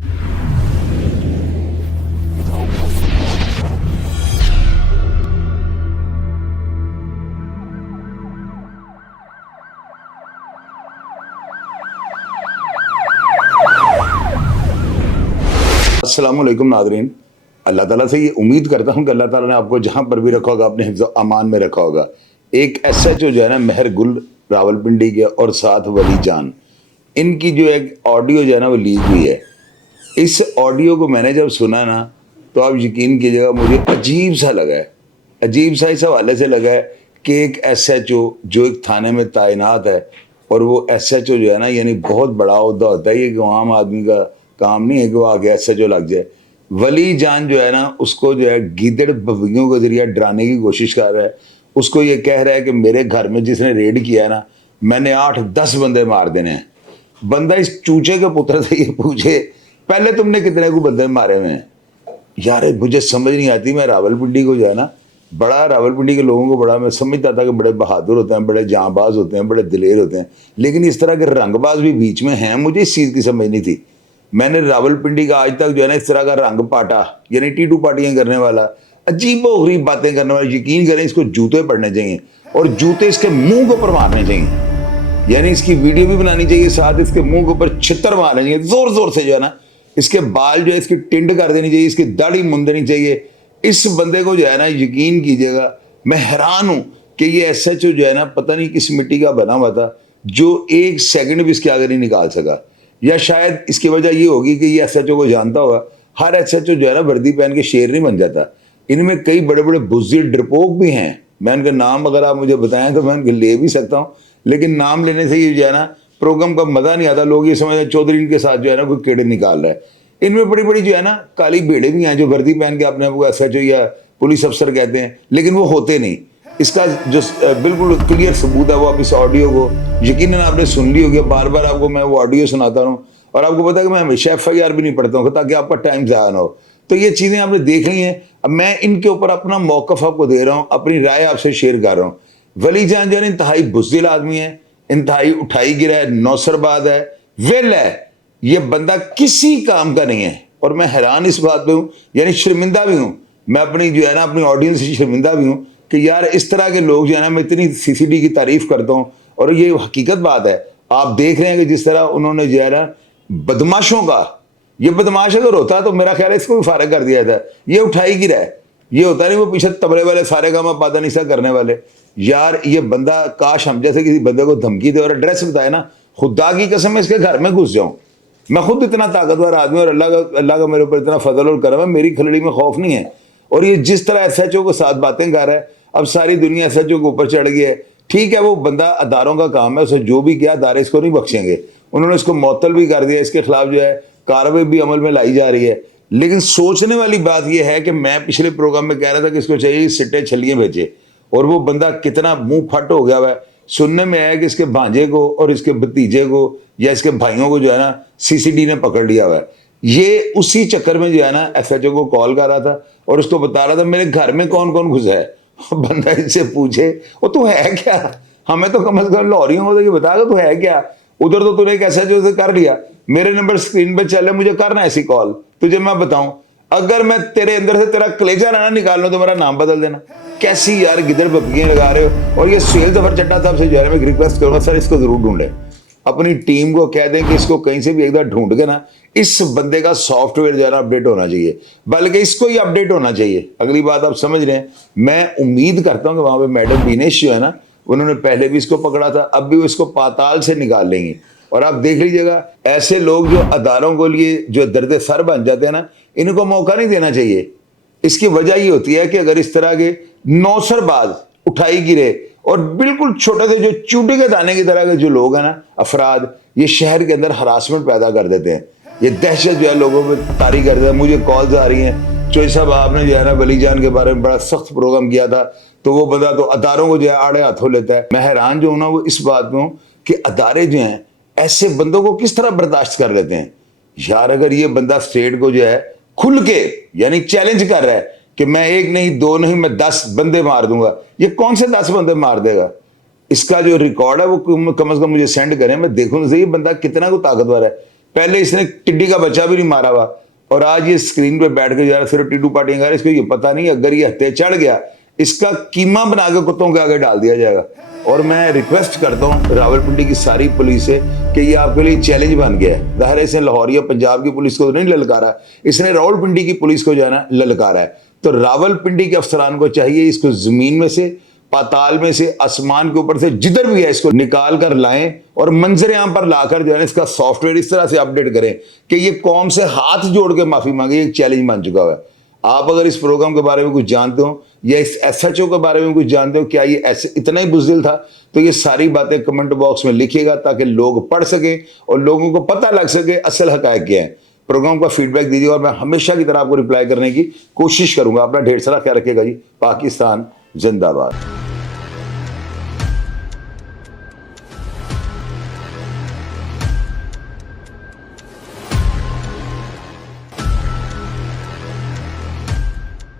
अस्सलामुअलैकुम नाज़रीन, अल्लाह ताला से ये उम्मीद करता हूँ कि अल्लाह ताला ने आपको जहाँ पर भी रखा होगा अपने हिफ्ज़ अमान में रखा होगा। एक एसएचओ जो है ना मेहर गुल रावलपिंडी के और साथ वली जान, इनकी जो एक ऑडियो जो है ना वो लीक हुई है। इस ऑडियो को मैंने जब सुना ना तो आप यकीन कीजिएगा मुझे अजीब सा लगा है। अजीब सा इस हवाले से लगा है कि एक एसएचओ जो एक थाने में तैनात है और वो एसएचओ जो है ना यानी बहुत बड़ा ओहदा होता है, ये कि आम आदमी का काम नहीं है कि वो आगे एसएचओ लग जाए। वली जान जो है ना उसको जो है गीदड़ बब्बियों के जरिए डराने की कोशिश कर रहा है। उसको ये कह रहा है कि मेरे घर में जिसने रेड किया है ना मैंने 8-10 बंदे मार देने हैं। बंदा इस चूचे के पुत्र से ये पूछे पहले तुमने कितने को बंदे मारे हुए हैं। यार मुझे समझ नहीं आती, मैं रावलपिंडी को जो है ना बड़ा रावलपिंडी के लोगों को बड़ा मैं समझता था कि बड़े बहादुर होते हैं, बड़े जांबाज होते हैं, बड़े दिलेर होते हैं, लेकिन इस तरह के रंगबाज भी बीच में हैं, मुझे इस चीज़ की समझ नहीं थी। मैंने रावलपिंडी का आज तक जो है ना इस तरह का रंग पाटा यानी टीटू पार्टियां करने वाला, अजीबो गरीब बातें करने वाला, यकीन करें इसको जूते पड़ने चाहिए और जूते इसके मुंह के ऊपर मारने चाहिए। यानी इसकी वीडियो भी बनानी चाहिए, साथ इसके मुंह के ऊपर छितर मारने चाहिए जोर जोर से जो है ना। इसके बाल जो है इसकी टिंड कर देनी चाहिए, इसकी दाढ़ी मुंद देनी चाहिए। इस बंदे को जो है ना यकीन कीजिएगा मैं हैरान हूं कि ये एसएचओ जो है ना पता नहीं किस मिट्टी का बना हुआ था जो एक सेकंड भी इसके आगे नहीं निकाल सका। या शायद इसकी वजह ये होगी कि ये एसएचओ को जानता होगा। हर एसएचओ जो है ना वर्दी पहन के शेर नहीं बन जाता। इनमें कई बड़े बड़े बुज़दिल डरपोक भी हैं। मैं उनके नाम अगर आप मुझे बताएं तो मैं उनके ले भी सकता हूँ, लेकिन नाम लेने से ये जो है ना प्रोग्राम का मज़ा नहीं आता। लोग ये समझते चौधरी इनके साथ जो है ना कोई कीड़े निकाल रहा है। इनमें बड़ी बड़ी जो है ना काली भेड़े भी हैं जो वर्दी पहन के अपने आप को एसएचओ या पुलिस अफसर कहते हैं, लेकिन वो होते नहीं। इसका जो बिल्कुल क्लियर सबूत है वो आप इस ऑडियो को यकीनन आपने सुन ली होगी। बार बार आपको मैं वो ऑडियो सुनाता हूँ और आपको पता है कि मैं हमेशा एफआईआर भी नहीं पढ़ता हूँ ताकि आपका टाइम ज़ाया ना हो। तो ये चीज़ें आपने देख ली हैं। अब मैं इनके ऊपर अपना मौक़िफ़ आपको दे रहा हूँ, अपनी राय आपसे शेयर कर रहा हूँ। वली जान जो है इंतहाई बुज़दिल आदमी है, इंतहाई उठाई गिरा है, नौसरबाद है, वेल है। ये बंदा किसी काम का नहीं है और मैं हैरान इस बात पे हूँ, यानी शर्मिंदा भी हूँ। मैं अपनी जो है ना अपनी ऑडियंस से शर्मिंदा भी हूँ कि यार इस तरह के लोग जो है ना मैं इतनी सीसीडी की तारीफ करता हूँ और ये हकीकत बात है। आप देख रहे हैं कि जिस तरह उन्होंने जो है ना बदमाशों का, ये बदमाश अगर होता तो मेरा ख्याल है इसको भी फारग कर दिया था। ये उठाई गिरा है, ये होता नहीं वो पीछे तबले वाले सारे काम पादा निशा करने वाले। यार ये बंदा काश हम जैसे किसी बंदे को धमकी दे और एड्रेस बताए ना, खुदा की कसम इसके घर में घुस जाऊं। मैं खुद इतना ताकतवर आदमी और अल्लाह का मेरे ऊपर इतना फजल और करम है, मेरी खलड़ी में खौफ नहीं है। और ये जिस तरह एसएचओ के साथ बातें कर रहा है, अब सारी दुनिया एसएचओ के ऊपर चढ़ गई है। ठीक है वो बंदा अदारों का काम है, उसे जो भी किया अदारे इसको नहीं बख्शेंगे। उन्होंने इसको मुअत्तल भी कर दिया, इसके खिलाफ जो है कार्रवाई भी अमल में लाई जा रही है। लेकिन सोचने वाली बात यह है कि मैं पिछले प्रोग्राम में कह रहा था कि इसको चाहिए सिट्टे छलिए भेजे, और वो बंदा कितना मुंह फट हो गया हुआ है। सुनने में आया कि इसके भांजे को और इसके भतीजे को या इसके भाइयों को जो है ना सीसीडी ने पकड़ लिया हुआ है। ये उसी चक्कर में जो है ना एसएचओ को कॉल कर रहा था और उसको बता रहा था मेरे घर में कौन कौन घुसा है। बंदा इससे पूछे वो तू है क्या, हमें तो कम से कम लाहौरियों को तो ये बता तू है क्या। उधर तो तूने एक एसएचओ से कर लिया, मेरे नंबर स्क्रीन पे चले, मुझे करना ऐसी कॉल। तुझे मैं बताऊं अगर मैं तेरे अंदर से तेरा कलेजा ना निकाल लूं तो मेरा नाम बदल देना। कैसी यार गिदड़ बब्बियां लगा रहे हो। और ये सुहेल जफर चड्ढा साहब से जो है मैं रिक्वेस्ट करूंगा सर इसको जरूर ढूंढे, अपनी टीम को कह दें कि इसको कहीं से भी एक बार ढूंढ के ना इस बंदे का सॉफ्टवेयर जो है ना अपडेट होना चाहिए, बल्कि इसको ही अपडेट होना चाहिए। अगली बात आप समझ रहे हैं। मैं उम्मीद करता हूँ कि वहां पे मैडम दिनेश जो है ना उन्होंने पहले भी इसको पकड़ा था, अब भी वो इसको पाताल से निकाल लेंगे। और आप देख लीजिएगा ऐसे लोग जो अदारों को लिए जो दर्द सर बन जाते हैं ना, इनको मौका नहीं देना चाहिए। इसकी वजह ये होती है कि अगर इस तरह के नौसरबाज उठाई गिरे और बिल्कुल छोटे से जो चूटे के दाने की तरह के जो लोग हैं ना अफराद, ये शहर के अंदर हरासमेंट पैदा कर देते हैं। ये दहशत जो है लोगों में तारी कर देता है। मुझे कॉल्स आ रही हैं, चोई साहब आपने जो है ना वली जान के बारे में बड़ा सख्त प्रोग्राम किया था, तो वो बंदा तो अदारों को जो है आड़े हाथों लेता है। मैं हैरान जो हूं ना वो इस बात में हूं कि अदारे जो हैं ऐसे बंदों को किस तरह बर्दाश्त कर लेते हैं। यार अगर ये बंदा स्टेट को जो है खुल के यानी चैलेंज कर रहा है कि मैं एक नहीं दो नहीं मैं 10 बंदे मार दूंगा, ये कौन से 10 बंदे मार देगा। इसका जो रिकॉर्ड है वो कम से कम मुझे सेंड करें, मैं देखूं सही बंदा कितना को ताकतवर है। पहले इसने टिड्डी का बच्चा भी नहीं मारा हुआ, और आज ये स्क्रीन पे बैठ के जा रहा सिर्फ टिड्डू पार्टियां कर रहा है। इसको ये पता नहीं अगर ये हत्या चढ़ गया इसका कीमा बना के कुत्तों के आगे डाल दिया जाएगा। और मैं रिक्वेस्ट करता हूँ रावलपिंडी की सारी पुलिस से कि ये आपके लिए चैलेंज बन गया है। ज़ाहिर है इसने लाहौर या पंजाब की पुलिस को तो नहीं ललकारा, इसने रावलपिंडी की पुलिस को जो है ना ललकारा है। तो रावलपिंडी के अफसरान को चाहिए इसको जमीन में से, पाताल में से, आसमान के ऊपर से, जिधर भी है इसको निकाल कर लाएं और मंजर आम पर लाकर जो है इसका सॉफ्टवेयर इस तरह से अपडेट करें कि ये कौम से हाथ जोड़ के माफी मांगे। एक चैलेंज बन चुका है। आप अगर इस प्रोग्राम के बारे में कुछ जानते हो या इस एसएचओ के बारे में कुछ जानते हो, क्या ये ऐसे इतना ही बुज़दिल था, तो ये सारी बातें कमेंट बॉक्स में लिखिएगा ताकि लोग पढ़ सकें और लोगों को पता लग सके असल हकायक क्या है। प्रोग्राम का फीडबैक दीजिए और मैं हमेशा की तरह आपको रिप्लाई करने की कोशिश करूंगा। अपना ढेर सारा ख्याल रखिएगा जी। पाकिस्तान जिंदाबाद।